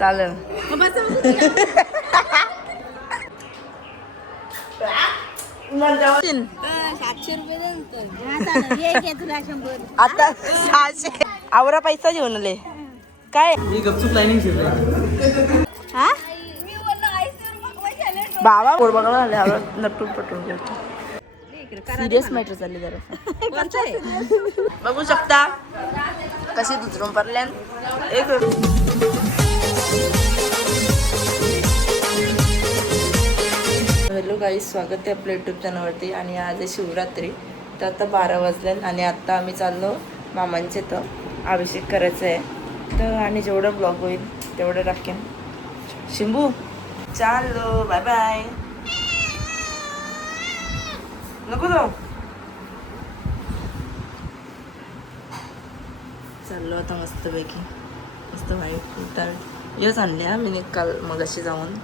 चालेल. 700 रुपये तुला 100. आता 600. आवरा पैसा घेऊन आले काय बाबा पोर बघायला झाले नटून पटून सिरियस मॅटर चालली जरा बघू शकता कशी दुसरून पडल्या एक. हॅलो गाईस, स्वागत आहे आपल्या यूट्यूब चॅनलवरती. आणि आज आहे शिवरात्री. तर आता 12 वाजले आणि आत्ता आम्ही चाललो मामांचे तर अभिषेक करायचं आहे तर. आणि जेवढं ब्लॉग होईल तेवढं टाकेन. शिंबू चाललो, बाय बाय. नको जाऊ. चाललो आता मस्तपैकी. मस्त व्हाईट तर यस आणल्या मी काल मग अशी जाऊन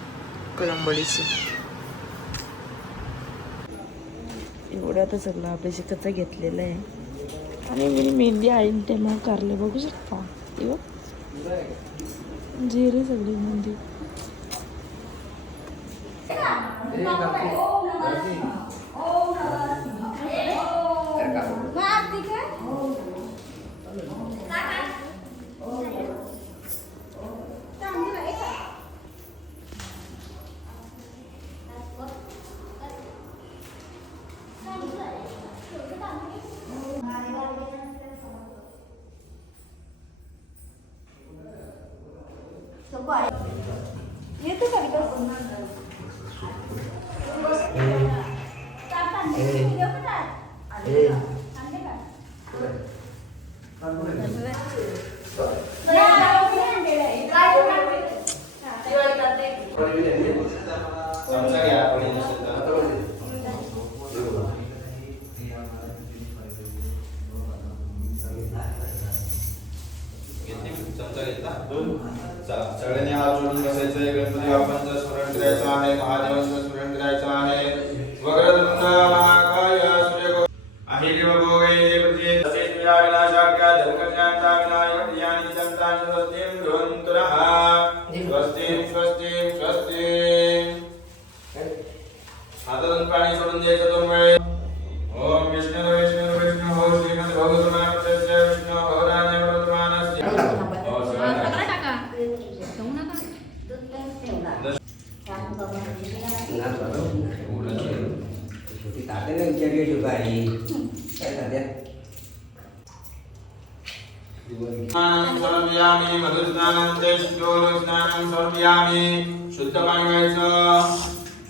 कोलंबडीची. एवढं आता सगळं अभिषेकाचं घेतलेलं आहे. आणि मी मेहंदी आईन ते मग कारले बघू शकता. जेरे सगळी मेहंदी. सगळ्यांनी हात जोडून बसायचंय. गणपती बाप्पांचं स्मरण करायचं आहे. महादेवांचं स्मरण करायचं आहे. वक्रतुंड महाकाय सूर्यकोटि अहिर्व भोगे प्रत्येक तसेच विना विनाशाख्या धर्मज्ञानता विनायक यानी संतान स्वस्तिं ध्रुवन्तु नः. स्वस्तिं स्वस्तिं स्वस्तिं. हातातून पाणी सोडून द्यायचं 2 वेळे. ओम विष्णु विष्णु विष्णु हो श्रीमद भगवतमानस्य विष्णु भगवान भगवतमानस्य. स्नानं समर्पयामि. मधुस्नानं च शुद्धोदकस्नानं समर्पयामि. शुद्ध पाणी घ्यायचं.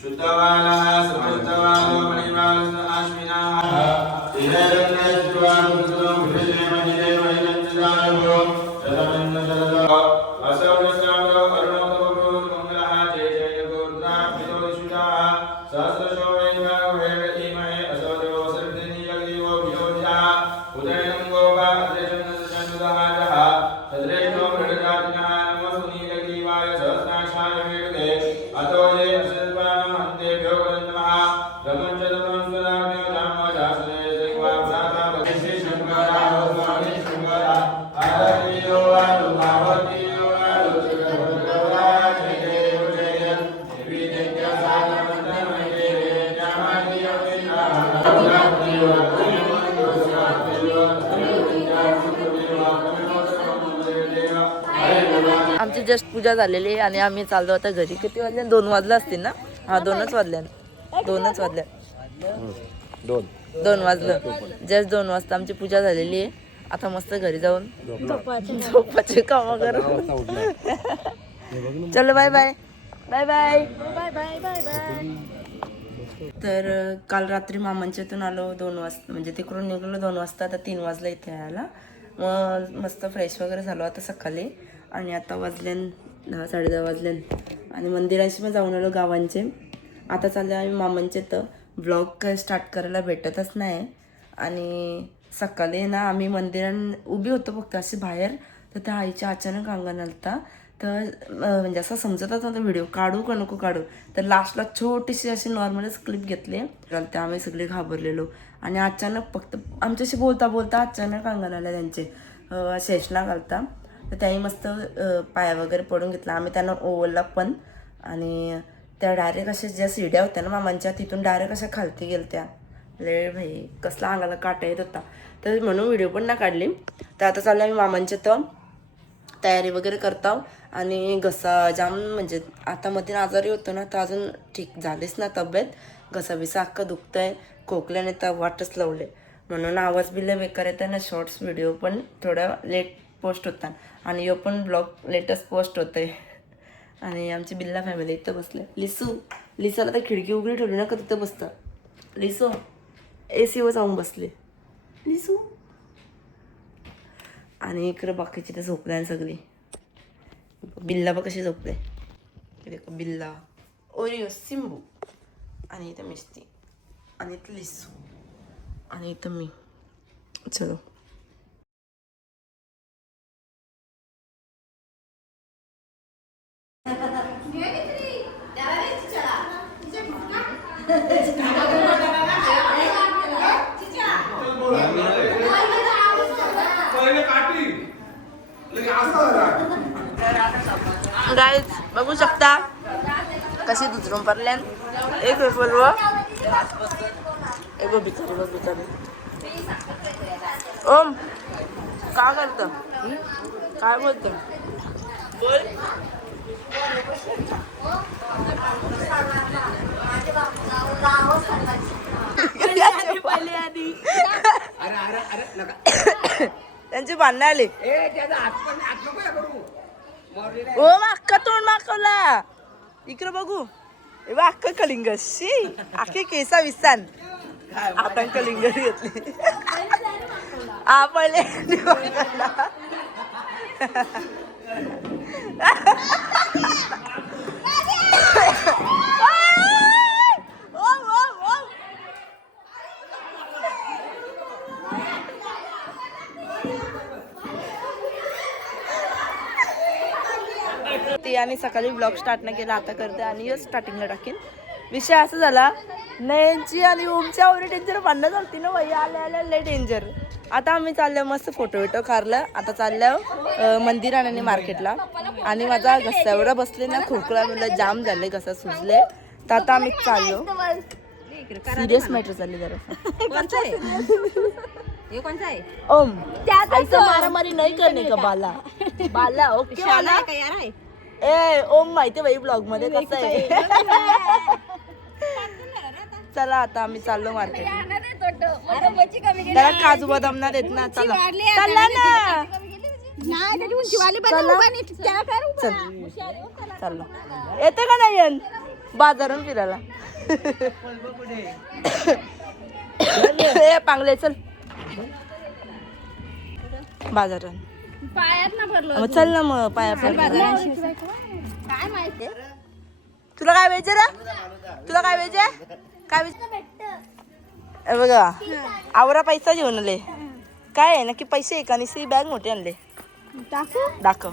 शुद्ध वाला समस्त वालो मणिवाल आश्विनाः आमची जस्ट पूजा झालेली आहे आणि आम्ही चाललो आता घरी. किती वाजले? 2 वाजले असतील ना? हा 2च वाजल्या. 2च वाजल्या. 2 वाजलं. जस्ट 2 वाजता आमची पूजा झालेली आहे. आता मस्त घरी जाऊन झोपाचे काम कर. चलो bye bye bye bye bye bye bye bye. तर काल रात्री मामांच्या इथून आलो 2 वाजता. म्हणजे तिकडून निघालो 2 वाजता. आता 3 वाजला इथे यायला. मग मस्त फ्रेश वगैरे झालो आता सकाळी. आणि आता वाजल्यान 10 साडे 10 वाजल्यान. आणि मंदिराशी पण जाऊन आलो गावांचे. आता चालले आम्ही मामांचे. तर ब्लॉग काय स्टार्ट करायला भेटतच नाही. आणि सकाळी ना आम्ही मंदिरात उभी होतो फक्त अशी बाहेर. तर त्या आईच्या अचानक अंगण आलता. तर म्हणजे असं समजतच नव्हतं व्हिडिओ काढू का नको काढू. तर लास्टला छोटीशी अशी नॉर्मलच क्लिप घेतली. तर आम्ही सगळे घाबरलेलो. आणि अचानक फक्त आमच्याशी बोलता बोलता अचानक अंगण आल्या त्यांचे शेषनाग आलता. तर त्याही मस्त पाया वगैरे पडून घेतला. आम्ही त्यांना ओवळला पण. आणि त्या डायरेक्ट अशा ज्या सीड्या होत्या ना मामांच्या, तिथून डायरेक्ट अशा खालती गेलत्या. ले भाई कसला अंगाला काटा येत होता. तर म्हणून व्हिडिओ पण नाही काढली. तर आता चाललं आम्ही मामांच्या तर तयारी वगैरे करतो. आणि घसा जाम म्हणजे आता मध्ये आजारी होतो ना, तर अजून ठीक झालीच ना तब्येत. घसा बिसा अख्खं दुखतंय, खोकल्याने तर वाटच लावले. म्हणून आवाज बिल बेकार येतं ना. शॉर्ट्स व्हिडिओ पण थोडा लेट पोस्ट होतात आणि यो पण ब्लॉग लेटेस्ट पोस्ट होते. आणि आमची बिल्ला फॅमिली इथं बसले. लिसाला तर खिडकी उघडी ठेवली ना का तिथं बसतं. लिसू AC वर जाऊन बसले लिसू. आणि इकडं बाकीची तर झोपल्या सगळी. बिल्ला बघ कशी झोपले. देखो बिल्ला, ओरिओ, सिंबू. आणि इथं मिस्ती. आणि इथं लिसू. आणि इथं मी. चलो गाईज बघू शकता कशी दुसरून पडल्यान. एक बोलव एक भिकारी बघ भिकारी. ओम काय करतं, काय बोलतं बोल. त्यांची भांडणं आली. ओ अक्का तोंड माकवला. इकडं बघू. अक्का कलिंग शी अख्खे केसा विसान. आपण कलिंग घेतली. हा पहिले आणि सकाळी ब्लॉग स्टार्ट नाही केला, आता करते आणि स्टार्टिंगला टाकेन. विषय असा झाला, नयनची आणि ओमच्या एवढी डेंजर भांडणं चालती ना भाई. आल्या लय डेंजर. आता आम्ही चाललो मस्त फोटो विटो काढलं. आता चाललो मंदिरात आणि मार्केटला. आणि माझा घसा एवढा बसले ना, खोकला मला जाम झाले, घसा सुजले. तर आता आम्ही चाललो. सिरियस मॅटर चालली जरा. ओम त्याचं मारामारी नाही करणे का बाला. बाला ओके बाला. ए ओम माहिती भाई ब्लॉग मध्ये कसं आहे. चला आता आम्ही चाललो मार्केट. त्याला काजू बदाम ना देत ना. चला चला ना. चाललो येते का नाही बाजारून फिरायला. पांगले चल बाजारात. मग चल ना मग पाया काय माहिती. तुला काय पाहिजे रे, तुला काय पाहिजे, काय पाहिजे बघा. आवरा पैसा घेऊन आले. काय आहे नक्की पैसे आहे का. निसी बॅग मोठी आणले. दाखव.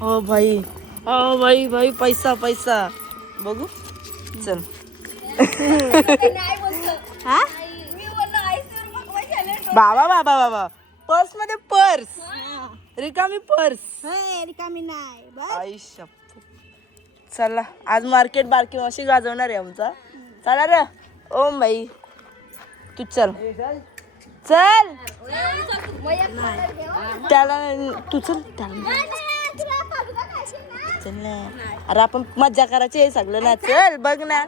हो भाई, हो भाई भाई पैसा पैसा बघू. चल बाबा बाबा बाबा पर्स मध्ये पर्स रिकामी पर्स रिकामी नाही. आई शप्पथ. चला आज मार्केट बारकी अशी गाजवणार आहे आमचा. चला रे ओम भाई तू चल चल. त्याला तू चल चल ना. अरे आपण मज्जा करायची आहे सगळं ना. चल बघ ना.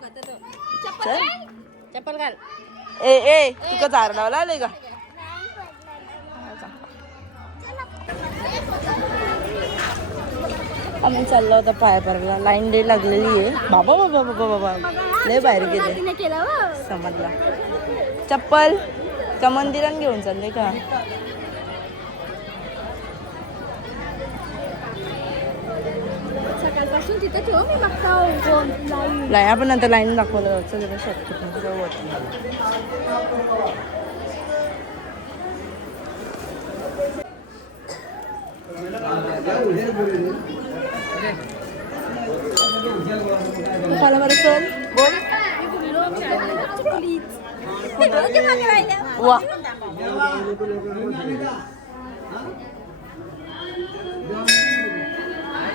चल चप्पल घाल. ए तू का झाड लावला आले का. आम्ही चाललो होता पाया पडायला. लाईन डे लागलेली आहे. बाबा बाबा बाबा बाबा लय बाहेर गेले. समजला. चप्पल का मंदिरात घेऊन चालले का. सकाळपासून तिथे ठेव मी बघतो. लाईन आपण नंतर लाईन दाखवलं जरा शॉर्टकट. मला बरं चल बोल. वा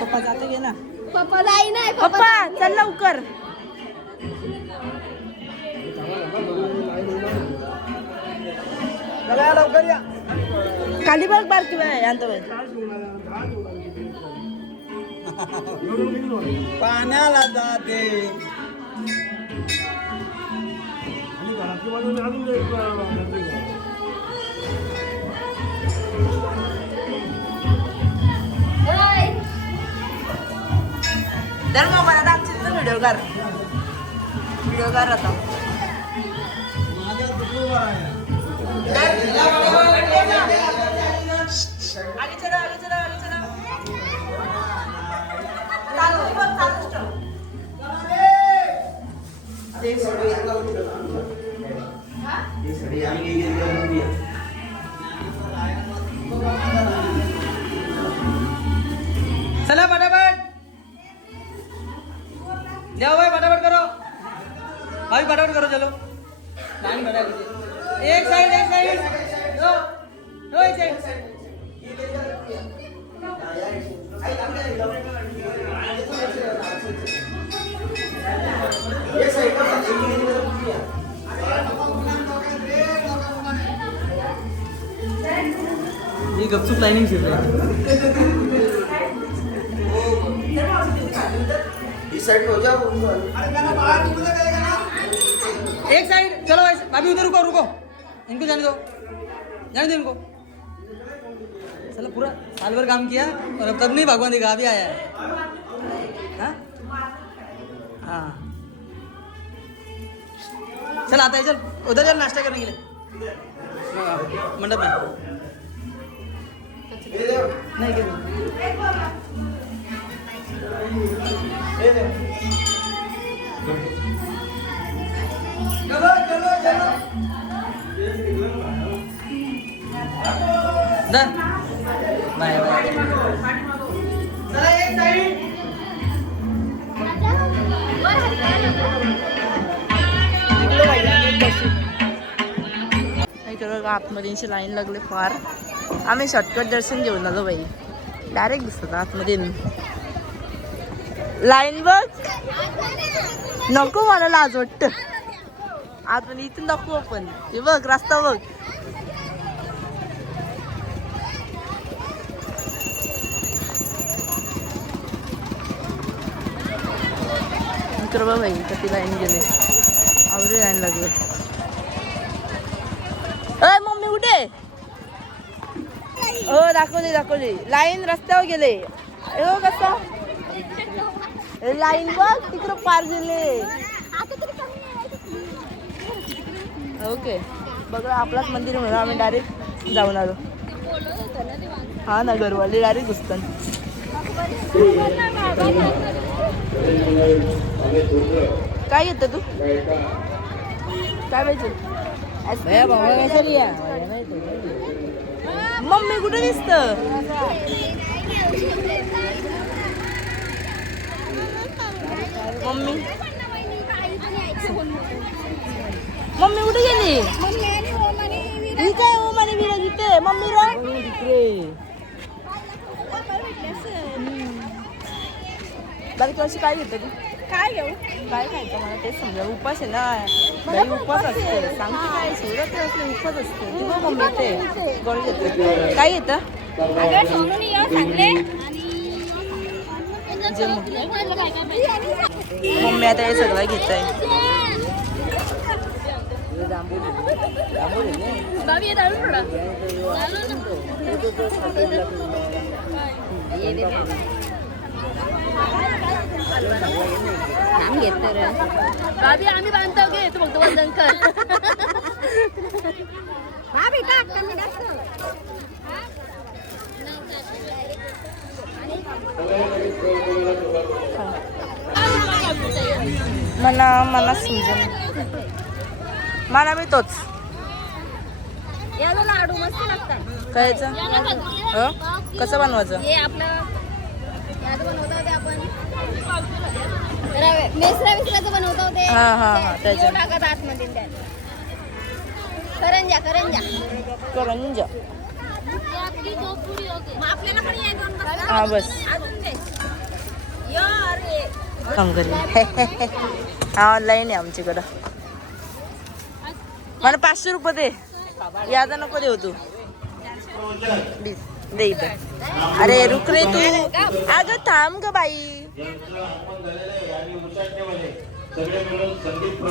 पप्पा जाते घे ना. पप्पा नाही नाही पप्पा चल लवकर. खाली बघ बारकी बाय आणतो बाई. पाण्याला जाते. तर मग मला दाखवशील ना व्हिडिओ कर. व्हिडिओ कर आता. आगे चला आगे चला आगे चला. चालू बघ चालूच ठेव. चला फटाफट जाओ भाई, फटाफट करो भाई, फटाफट करो. चलो लाइन बढ़ा दीजिए. एक साइड दो एक साइड. ये गपचूप लाइनिंग सीख रहे हैं. एक साइड चलो भाभी, उधर रुको रुको, इनको जाने दो इनको. चलो पूरा साल भर काम किया और अब तब नहीं भगवान देखा, अभी आया है. हाँ चल आता है, चल उधर चल नाश्ता करने के लिए मंडप में. नहीं क्या डन. Bye bye. चला एक साइड. आतमध्ये लाईन लागले फार. आम्ही शॉर्टकट दर्शन घेऊन आलो बाई. डायरेक्ट दिसत आतमध्ये लाईन बघ. नको मला लाज वाटत. आतमध्ये इथून दाखवू आपण. हे बघ रस्ता बघ. इकडं बघ बाई कधी लाईन गेले. आवडे लाईन लागले. अय मम्मी कुठे? हो दाखवली लाईन रस्त्यावर गेले. हो कसं लाईन बघ तिकडं पार गेले. ओके बघा आपलाच मंदिर म्हणून आम्ही डायरेक्ट जाऊन आलो. हा ना घरवाले डायरेक्ट घुसतात. काय येतं तू काय पाहिजे? मम्मी कुठे दिसत? मम्मी कुठे गेली? ही काय ओम आणि विराज इथे. मम्मी बाकी वर्षी काय घेतं तू? काय घेऊ? काय खायचं मला तेच समजा. उपास आहे ना बाई, उपास असते. सांगते काय सोडत असले उपास असते. ती बघ मम्मी येते गोड घेते. काय येतं? मम्मी आता हे सगळं घेत आहे. भाभी आम्ही बांधतो घे तू फक्त वंदन कर. भाभी टाक कमी जास्त. मला समजेल. मला बी तोच. याला लाडू मस्त लागतात. कायचं? कसं बनवायचं? हे आपलं याचं बनवतो ते आपण मिसरा विसराचं बनवतो ते. हा त्याच्या टाकत आतमध्ये त्यात करंजा करंजा. मग आपल्याला पण या दोन हा बस. अजून दे. काम करी हा ऑनलाईन आहे आमच्याकडं. मला 500 रुपये दे. यादा नको देऊ तू. प्लीज दे इथं. अरे रुक रे तू. अगं थांब ग बाई.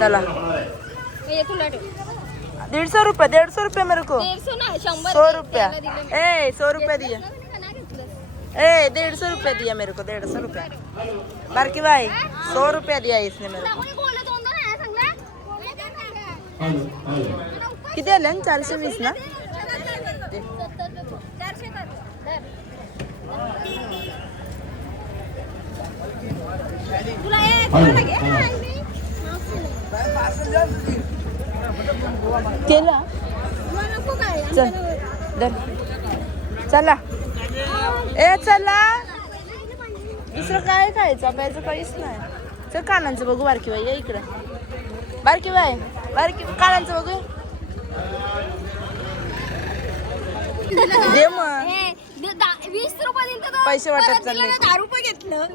चला 150 रुपये 150 रुपये मेरे को 100 रुपया. 100 रुपये दिया. 150 रुपये दिया मेरे को 150 रुपया. बारकी भाई 100 रुपया दिया इसने मेरे को. किती आले 420 ना. केला चल दर. चला चला दुसरं काय खायचं प्यायचं काहीच नाही. चल कानांचं बघू बारकी बाई. या इकडं बारकी बाई. बारकी कानांचं बघू. दे मग 20 रुपये दिले. पैसे वाटत चालले. 10 रुपये घेतलं.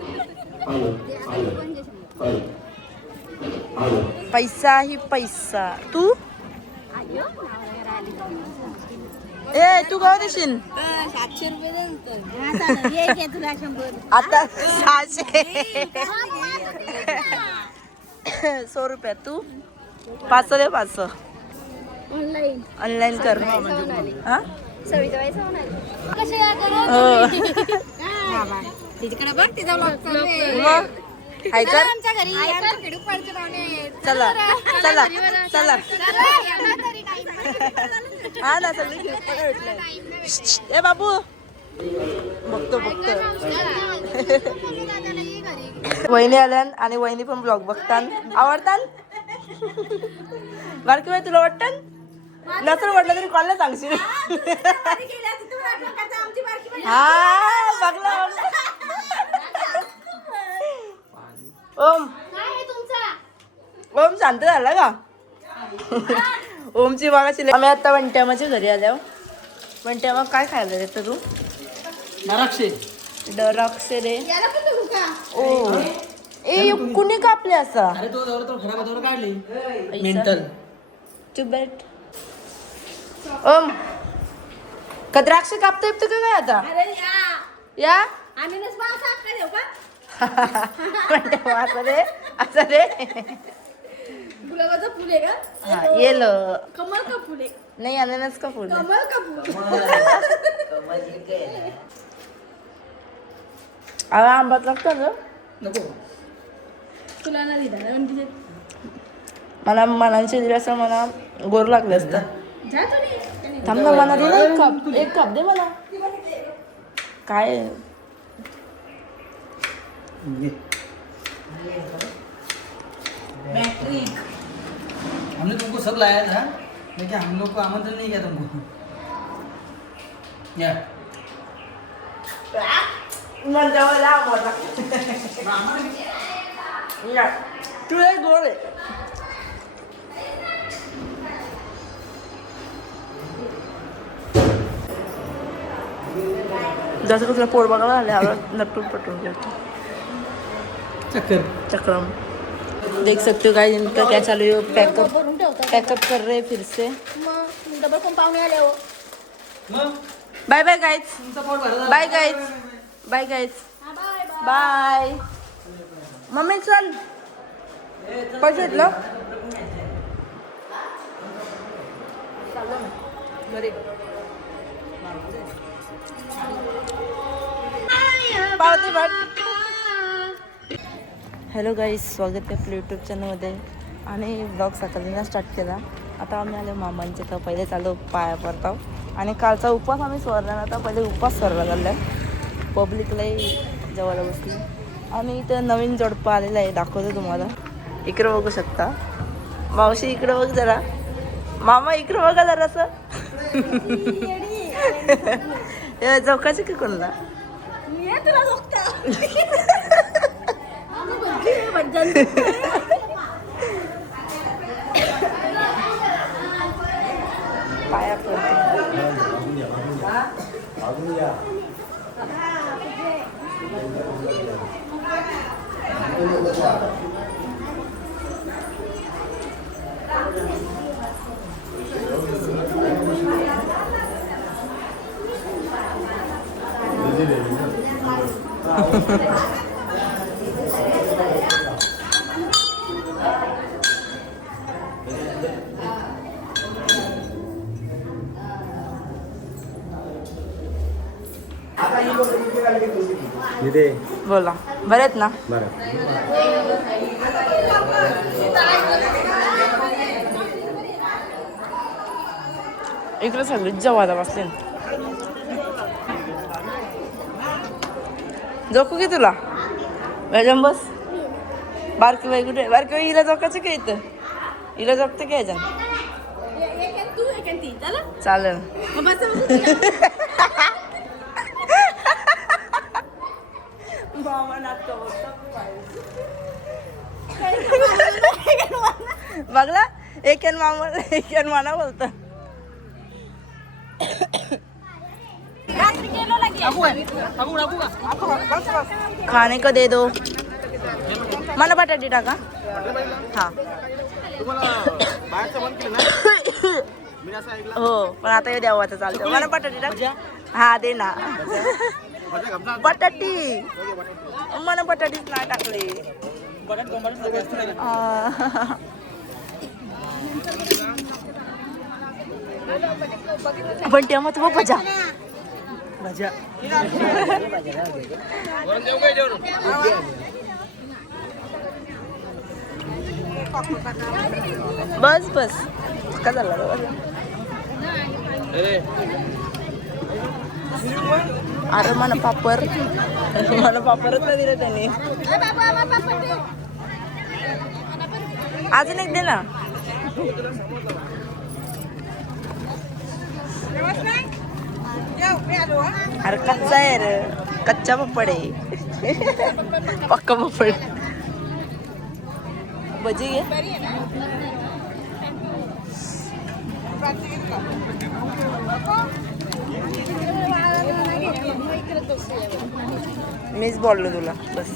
पैसा ही पैसा. तू तू गाव देशील 700 रुपये तुला 100. आता 600. 100 रुपया. तू 500 दे. 500 ऑनलाईन कर. हा तिकडे बघ तिचा मग हाय कर. आमच्या घरी चला चला चला. हा ना सगळी भेटलंय. ए बाबू बघतो बघतो. वहिनी आल्यान आणि वहिनी पण ब्लॉग बघतात. आवडतात बारकी बाई. तुला वाटतं नसलं म्हटलं तरी कॉलला सांगशील. हा बघला. ओम ओम शांत झाला का. ओमची मागाशी. आम्ही आता वंट्यामाच्या घरी आल्या. वंट्यामा काय खायला देतं तू. डराक्षे रे. ओ ए कुणी कापले असा. अरे तो खराब काढली मेंटल. तू बैठ. ओम का द्राक्ष कापता येतं का काय आता. या असं रे असं रे. गुलाबाचं फुल आहे का. हा येलो. कमल का फुल आहे. नाही अननस का फुल. कमल का फुल. आंबात लागतं ना. नको तुला नाही दिला. मला मनांचे दिले असं मला गोर लागले असतं. जा तुम्ही. थांब ना मला दे ना एक कप दे मला. काय हमने तुमको सब लाया था लेकिन हम लोग को आमंत्रण नहीं किया तुमको. या तू एक गोर आहे. जसं कसं पोट बघायला आले नटून पटून घेतो. चक्रम देख सकते हो गाइस. इनका क्या चालू है. पैकअप कर रहे हैं फिर से. मग डबल कोण पाहुणे आले हो. Bye bye guys. Bye guys. Bye guys. Bye. Mummy चल पैसे घेतलं. पावती भट. हॅलो गाईज स्वागत आहे आपल्या यूट्यूब चॅनलमध्ये. आणि ब्लॉग सकाळीला स्टार्ट केला. आता आम्ही आलो मामांचे तर पहिले चालू पाया पडतो. आणि कालचा उपवास आम्ही सोडला नव्हता. पहिले उपवास सोडला चालला आहे. पब्लिकलाही जवळ बसली. आणि इथं नवीन जोडपं आलेलं आहे. दाखवतो तुम्हाला. इकडं बघू शकता. मावशी इकडं बघ जरा. मामा इकडं बघा जरासं. चौकाची की कोणला पाया पडते. बोला बरे आहेत ना? इकडे सगळीच जेवायला बसले. जोकू की तुला वेजम बस. बारकी बाई कुठे? बारकी बाई हिला जोकायचं का इथं? हिला जोगतं का याच्या? चालेल. बघला एक मामा एक माना बोलत. खाने को दे दो. मला बटाटे टाका. हा हो पण आता हे द्यावं आता चालतं. मला बटाटे टाक. हा दे ना बटाटी. मला बटाटीच नाही टाकली. पण तेव्हा तू भजा भजा बस बस का झाला. अरे मला पापड पापडच नाही दिलं त्यांनी. अजून एक दे ना. अरे कच्चा आहे रे. कच्चा पापड आहे. पक्का पापड. भजी घे. मीच बोललो तुला बस.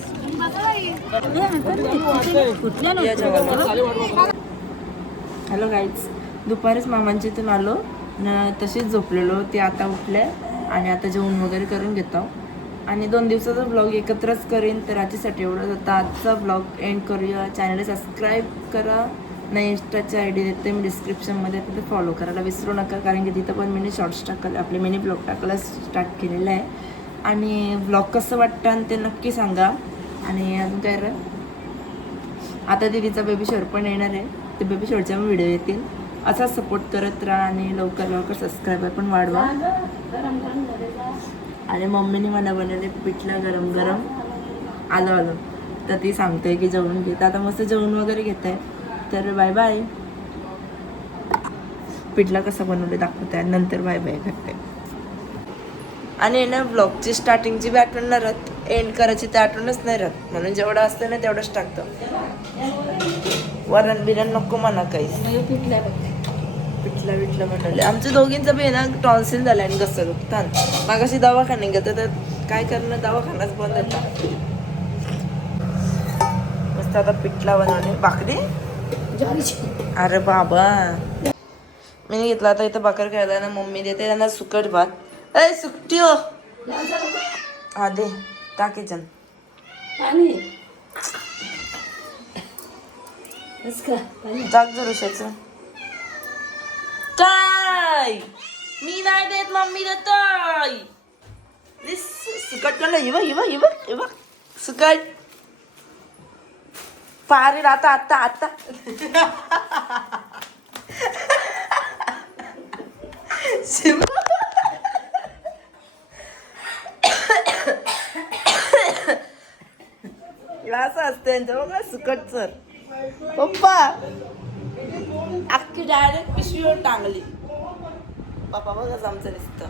हॅलो गाईज, दुपारीच मामांच्या इथून आलो न तशीच झोपलेलो. ते आता उठले आणि आता जेवण वगैरे करून घेतो आणि 2 दिवसाचा ब्लॉग एकत्रच करीन. तर आजच्यासाठी एवढं होता. आजचा ब्लॉग एंड करूया. चॅनलला सबस्क्राईब करा. नाही इंस्टाची आय डी देते मी डिस्क्रिप्शनमध्ये, तिथे फॉलो करायला विसरू नका. कारण की तिथं पण मिनी शॉर्ट्स टाकायला आपले मिनी ब्लॉग टाकायला स्टार्ट केलेलं आहे. आणि ब्लॉग कसं वाटतं आणि ते नक्की सांगा. आणि अजून काय रे, आता दीदीचा बेबी शोअर पण येणार आहे. ते बेबी शोअरच्या व्हिडिओ येतील. असाच सपोर्ट करत राहा आणि लवकर लवकर सबस्क्रायबर पण वाढवा. आणि मम्मीने मला बनवले पिठलं गरम गरम. आलो तर ती सांगते की जेवण घेत. आता मस्त जेवण वगैरे घेत आहे. तर बाय बाय. पिठला कसा बनवले दाखवते आणि नंतर बाय बाय करते. आणि ना ब्लॉगची स्टार्टिंगची बी आठवण नाही राहत, एंड करायची ते आठवणच नाही राहत. म्हणून जेवढं असतं ना तेवढंच टाकतो. वरण बिरण नको म्हणा काही. पिठला बनवले. आमच्या दोघींचं बी ना टॉन्सिल झालं आणि घसा दुखतात. मागाशी दवाखाने घेतं तर काय करणं, दवाखानाच बंद होता. मस्त आता पिठला बनवले. भाकरी अरे बाबा मी घेतला आता इथं भाकर खायला ना. मम्मी देते त्यांना सुकट भात. ए सुकटी हो. हा दे टाकेचन जाग जरुशाचं काय. मी नाही देत, मम्मी देताय. सुकट कला हिवा सुकट पारे आता आता आता असं असतं त्यांचं बघा. सुकट सर पप्पा अख्खी डायरेक्ट पिशवीवर टांगली. पप्पा बघाच आमचं दिसतं.